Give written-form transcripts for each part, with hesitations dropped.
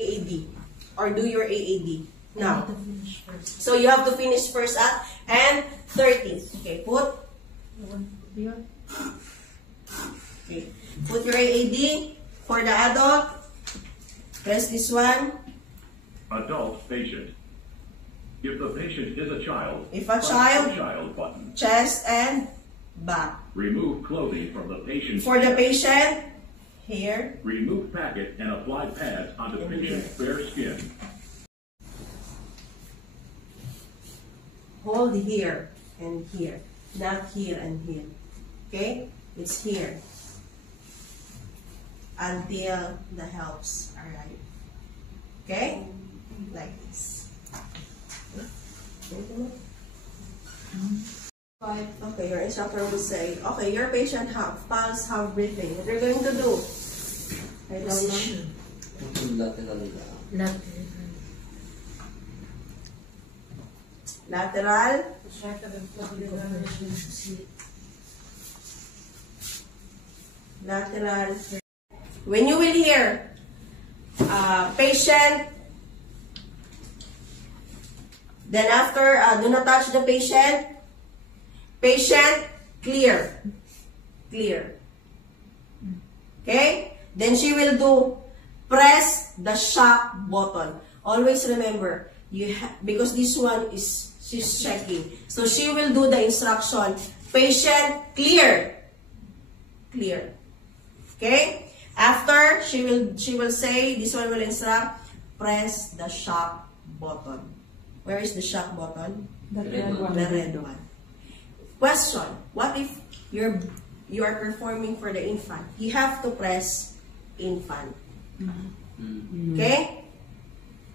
AAD or do your AAD now. So you have to finish first at and 30. Okay, put. Okay, put your AAD for the adult. Press this one. Adult patient. If the patient is a child, If a press child, the child button. chest and back. Remove clothing from the patient's For the chest. patient, here. Remove packet and apply pads onto patient's bare skin. Hold here and here, not here and here. Okay? It's here until the helps arrive. Okay? Like this. Okay, your instructor will say, okay, your patient have pulse, have breathing. What you're going to do? I don't know. Lateral. Lateral. When you will hear patient, then after, do not touch the patient. Patient, clear. Clear. Okay? Then she will do, press the shock button. Always remember, because this one is, she's checking. So she will do the instruction, patient, clear. Clear. Okay? After, she will say, this one will instruct, press the shock button. Where is the shock button? The red one. The red one. Question, what if you are performing for the infant? You have to press infant. Okay?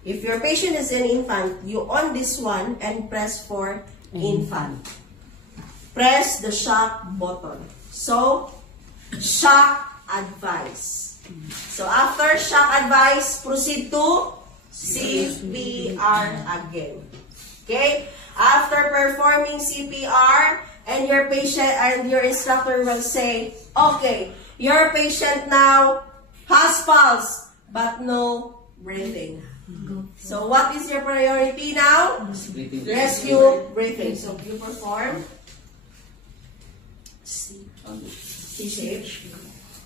If your patient is an infant, you on this one and press for infant. Press the shock button. So, shock advice. So, after shock advice, proceed to CPR again. Okay? After performing CPR, and your patient and your instructor will say, okay, your patient now has pulse, but no breathing. So what is your priority now? Rescue breathing. So you perform C-shape.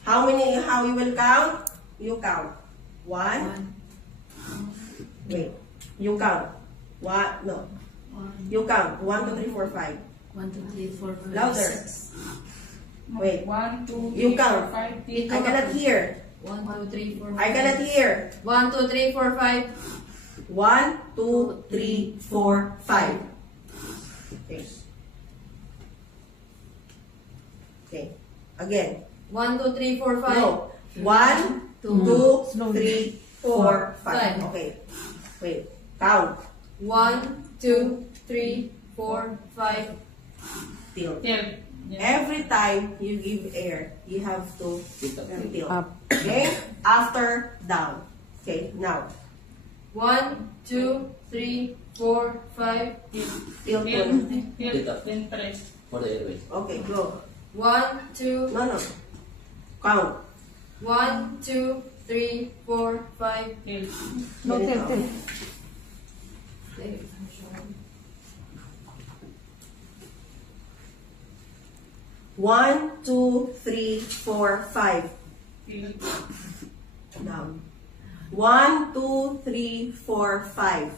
How you will count? You count. 1. Wait. You count. What? No. You count. 1, 2, 3, 4, 5. 1, 2, 3, 4, 5, Louder. 6. Wait. 1, 2, You 3, count. 4, 5. I cannot hear. 1, 2, 3, 4, 5. I cannot hear. 1, 2, 3, 4, 5. 1, 2, 3, 4, 5. Okay. Okay. Again. 1, 2, 3, 4, 5. No. 1, 2, 3, 4, 5. Okay. Wait. Count. 1, 2, 3, 4, 5. Tilt. Tilt. Yeah. Every time you give air, you have to tilt. Up. Okay? After, down. Okay, now. 1, 2, 3, 4, 5. Tilt. Tilt. Tilt. Tilt. Then press. For the airways. Okay, go. 1, 2. No. Count. 1, 2, 3, 4, 5. Tilt. No, tilt. One, 2, 3, 4, 5. Tilt. Down. 1, 2, 3, 4, 5.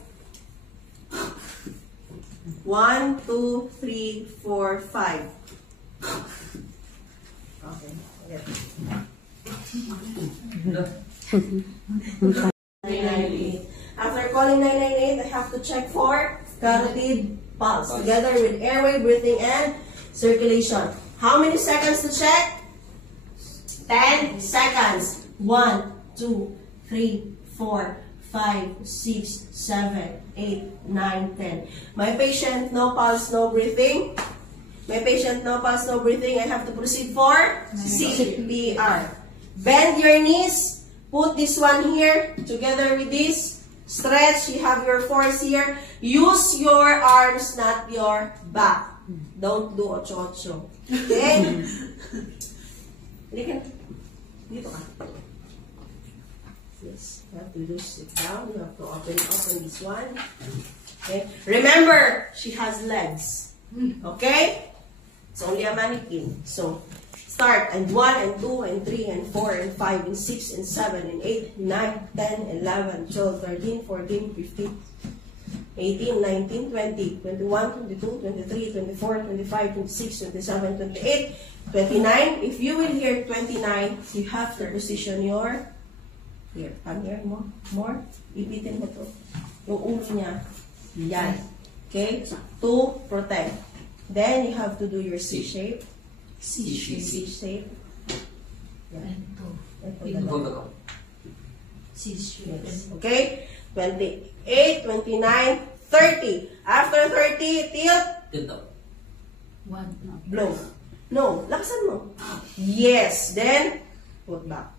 1, 2, 3, 4, 5. Okay. Get it. 998. After calling 998, I have to check for carotid pulse together with airway, breathing, and circulation. How many seconds to check? 10 seconds. 1, 2, 3, 4, 5, 6, 7, 8, 9, 10. My patient, no pulse, no breathing. My patient, no pulse, no breathing. I have to proceed for CPR. Bend your knees. Put this one here together with this. Stretch. You have your force here. Use your arms, not your back. Don't do ocho-ocho. Okay? Dito ka. Yes. You have to do sit down. You have to open this one. Okay. Remember, she has legs. Okay? It's only a mannequin. So, start. And 1, and 2, and 3, and 4, and 5, and 6, and 7, and 8, 9, 10, 11, 12, 13, 14, 15, 18, 19, 20, 21, 22, 23, 24, 25, 26, 27, 28, 29. If you will hear 29, you have to position your here. Come here, more. Ipitin mo to. Yung ulo niya. Yan. Okay? To protect. Then, you have to do your C shape. C shape. Yan. Ito. Yes. Okay? 28, 29, 30. After 30, tilt. Blow. No, lakasan mo. Yes. Then, put back.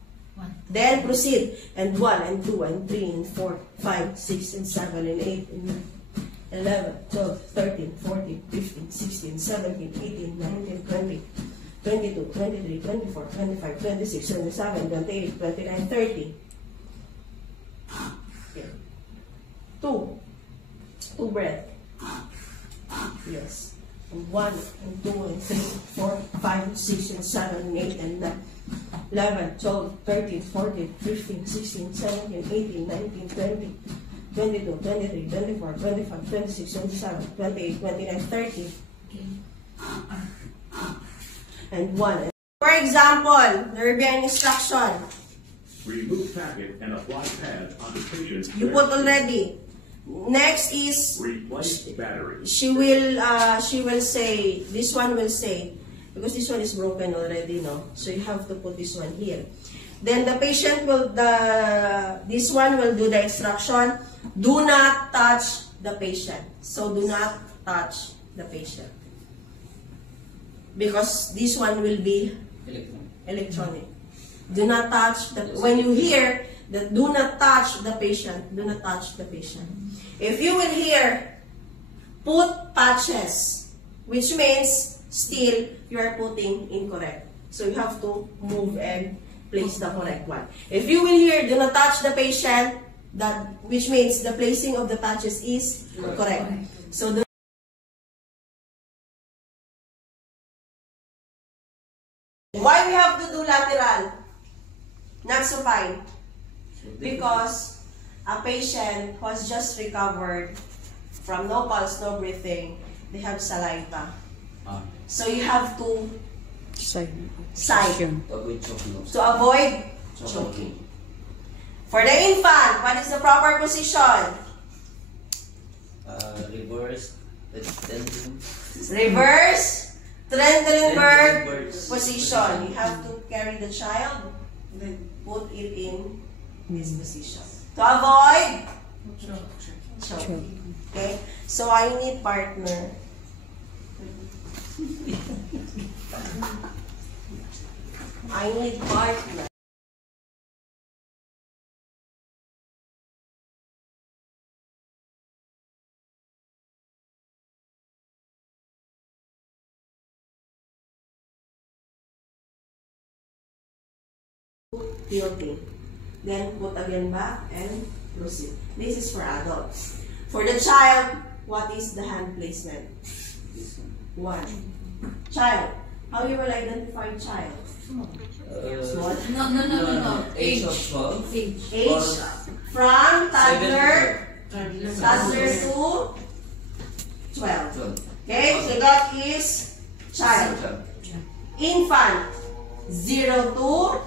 Then, proceed. And 1, and 2, and 3, and 4, 5, 6, and 7, and 8, and 9, 11, 12, 13, 14, 15, 16, 17, 18, 19, 20, 22, 23, 24, 25, 26, 27, 28, 29, 30. Okay. 2 breath. Yes. 1, and 2, and 3, 4, 5, 6, and 7, and 8, and 9, 11, 12, 13, 14, 15, 16, 17, 18, 19, 20, 22, 23, 24, 25, 26, 27, 28, 29, 30. And 1. For example, there will be an instruction. Remove packet and apply pads on the patient. You put already. Next is Replace battery. she will say, this one will say, because this one is broken already, no? So you have to put this one here. Then the patient will, this one will do the instruction, do not touch the patient. So do not touch the patient. Because this one will be electronic. Do not touch, when you hear that do not touch the patient, do not touch the patient. If you will hear, put patches, which means still you are putting incorrect. So you have to move and place the correct one. If you will hear, do not touch the patient, which means the placing of the patches is correct. So why we have to do lateral, not supine? Because a patient who has just recovered from no pulse, no breathing, they have saliva. So you have to side to avoid choking. For the infant, what is the proper position? Reverse Trendelenburg position. You have to carry the child, then put it in this position. To avoid choking. Okay? So I need partner. I need partner. Tilting. Then put again back and proceed. This is for adults. For the child, what is the hand placement? 1. Child. How you will identify child? No. Age of 12. Age from toddler to 12. Okay, so that is child. Infant 0 to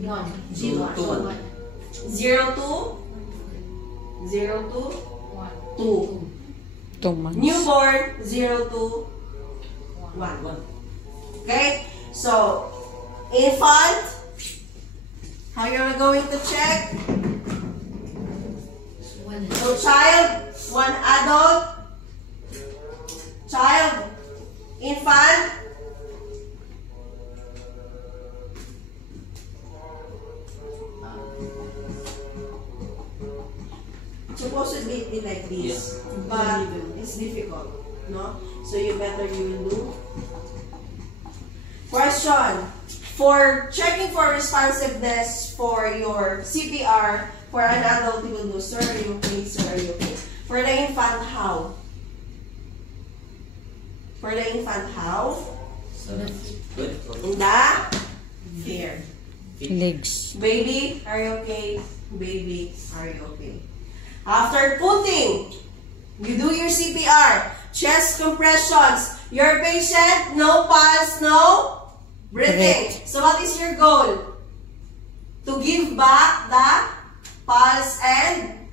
1. 0 to 2. Newborn 0 to 1. Okay, so infant, how you're going to check? So child, 1 adult, child, infant, supposedly it be like this, but it's difficult, no? So you will do. Question, For checking for responsiveness for your CPR, for an adult, you will do, sir, are you okay? Sir, are you okay? For the infant, how? For the infant, how? Good. In the here. Legs. Baby, are you okay? Baby, are you okay? After putting, you do your CPR, chest compressions. Your patient, no pulse, no breathing. So what is your goal? To give back the pulse and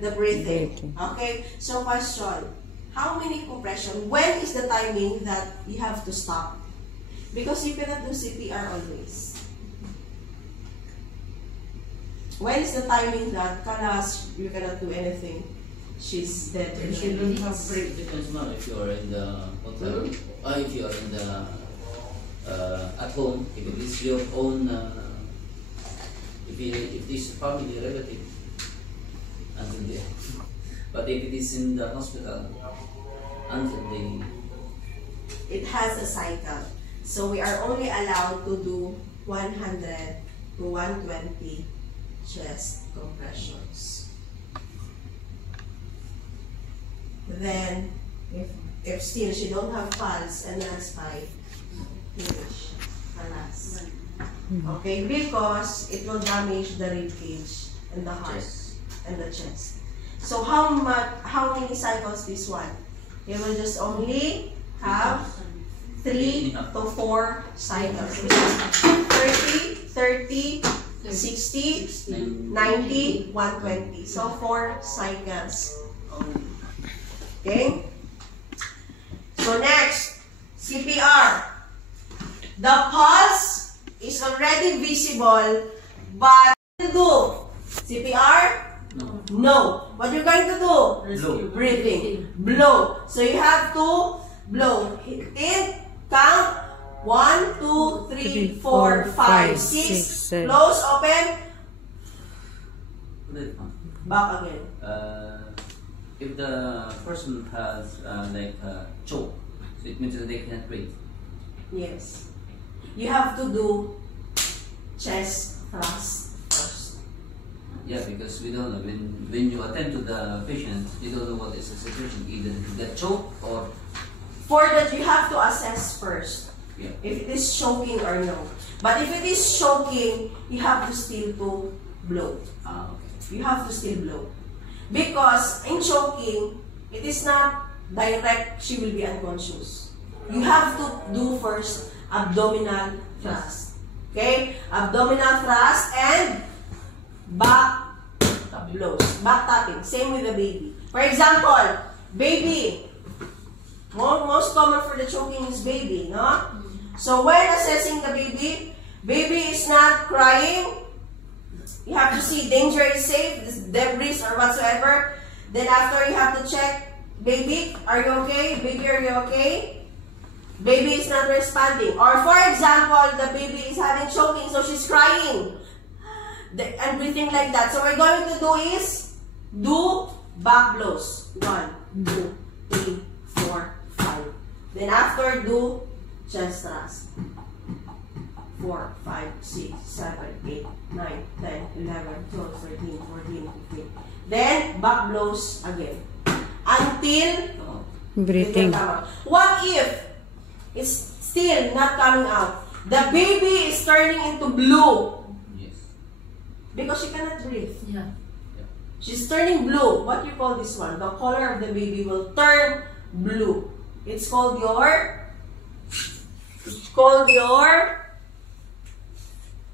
the breathing. Okay? So question, how many compression? When is the timing that you have to stop? Because you cannot do CPR always. When is the timing that Kalas, you cannot do anything? She's dead. She don't have break. Depends now if you are in the hotel, or if you are in the at home. If it is your own, if it is family relative, until the but if it is in the hospital, until the It has a cycle. So we are only allowed to do 100 to 120 chest compressions. Then, if still she don't have pulse and respite, finish. Alas. Okay, because it will damage the rib cage and the heart and the chest. So how many cycles this one? You will just only have 3 to 4 cycles. 30, 30, 60, 90, 120. So 4 cycles. Okay? So next, CPR. The pulse is already visible, but what to do? CPR? no. No. What you're going to do? Blow. Breathing. Blow. So you have to blow. In, count. 1, 2, 3, 4, 5, 6. Close, open. Good. Back again. If the person has like choke, so it means that they cannot breathe. Yes. You have to do chest thrust first. Yeah, because we don't know when you attend to the patient, you don't know what is the situation. Either the choke or For that, you have to assess first yeah. if it is choking or no. But if it is choking, you have to still to blow. Okay. You have to still blow. Because in choking, it is not direct, she will be unconscious. You have to do first abdominal thrust. Okay? Abdominal thrust and back blows. Back tapping. Same with the baby. For example, baby. Most common for the choking is baby, no? So when assessing the baby, baby is not crying. You have to see danger is safe, debris or whatsoever. Then after you have to check, baby, are you okay? Baby, are you okay? Baby is not responding. Or for example, the baby is having choking, so she's crying. And breathing like that. So what we're going to do is, do back blows. 1, 2, 3, 4, 5. Then after, do chest thrust. 4, 5, 6, 7, 8, 9, 10, 11, 12, 13, 14, 15. Then, back blows again. Until Breathing. it will come out. What if it's still not coming out? The baby is turning into blue. Yes. Because she cannot breathe. Yeah. She's turning blue. What you call this one? The color of the baby will turn blue. It's called your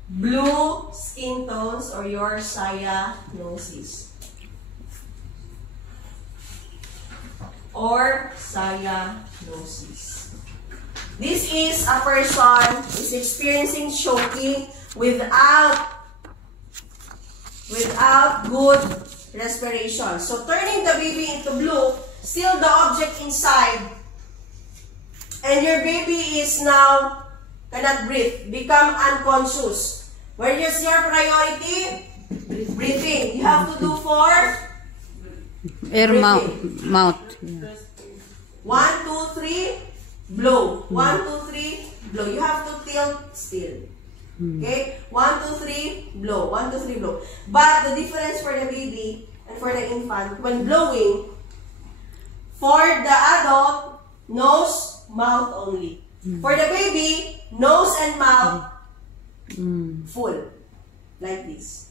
blue skin tones or your cyanosis. Or cyanosis. This is a person is experiencing choking without good respiration. So turning the baby into blue, still the object inside, and your baby is now cannot breathe, become unconscious. Where is your priority? Breathing. You have to do for Air mouth. Yeah. 1, 2, 3, blow. 1, 2, 3, blow. You have to tilt still. Okay? 1, 2, 3, blow. 1, 2, 3, blow. But the difference for the baby and for the infant, when blowing, for the adult, nose, mouth only. For the baby, nose and mouth full. Like this.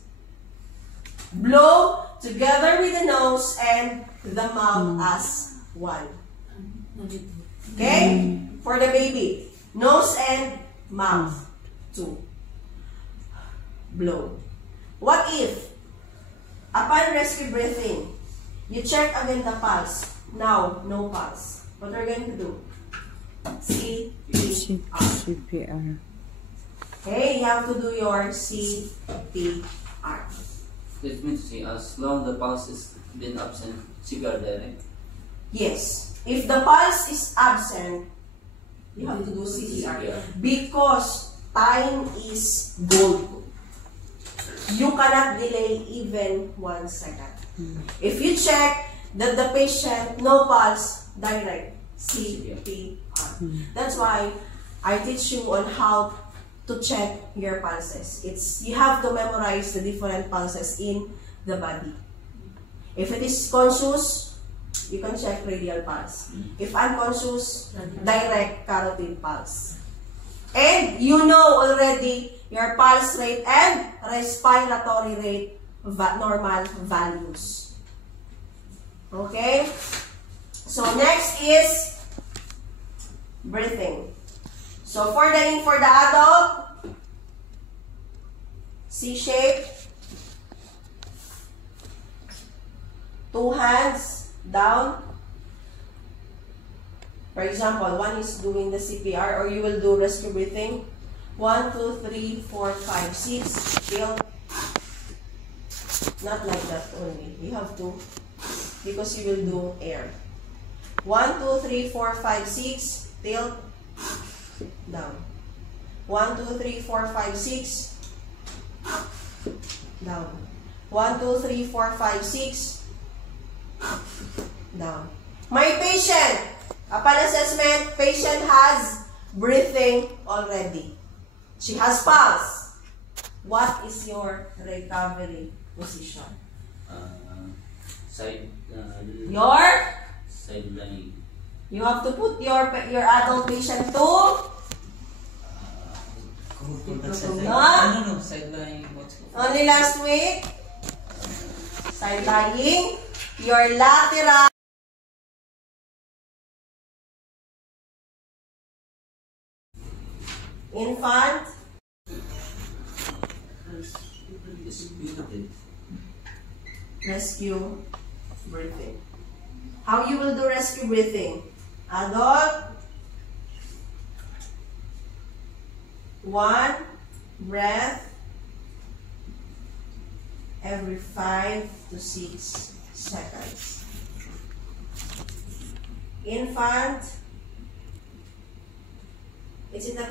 Blow together with the nose and the mouth as one. Okay? For the baby, nose and mouth. 2. Blow. What if, upon rescue breathing, you check again the pulse. Now, no pulse. What are you going to do? CPR. CPR. Okay, you have to do your CPR. That means to say, as long the pulse is been absent, CPR direct. Yes. If the pulse is absent, you have to do CPR. Because time is gold. You cannot delay even 1 second. If you check that the patient, no pulse, direct CPR. That's why I teach you on how to check your pulses. You have to memorize the different pulses in the body. If it is conscious, you can check radial pulse. If unconscious, direct carotid pulse. And you know already your pulse rate and respiratory rate normal values. Okay? So next is breathing. So for the adult, C shape, 2 hands down. For example, one is doing the CPR, or you will do rescue breathing. 1, 2, 3, 4, 5, 6. Tilt. Not like that only. You have to, because you will do air. 1, 2, 3, 4, 5, 6. Tilt. Down. 1, 2, 3, 4, 5, 6. Down. 1, 2, 3, 4, 5, 6. Down. My patient, upon assessment, patient has breathing already. She has pulse. What is your recovery position? Your? Side lying. You have to put your adult patient to No, side lying. only last week. Side lying. Your lateral. Infant. Disputed. Rescue breathing. How you will do rescue breathing? Adult. 1 breath every 5 to 6 seconds. Infant. It's in the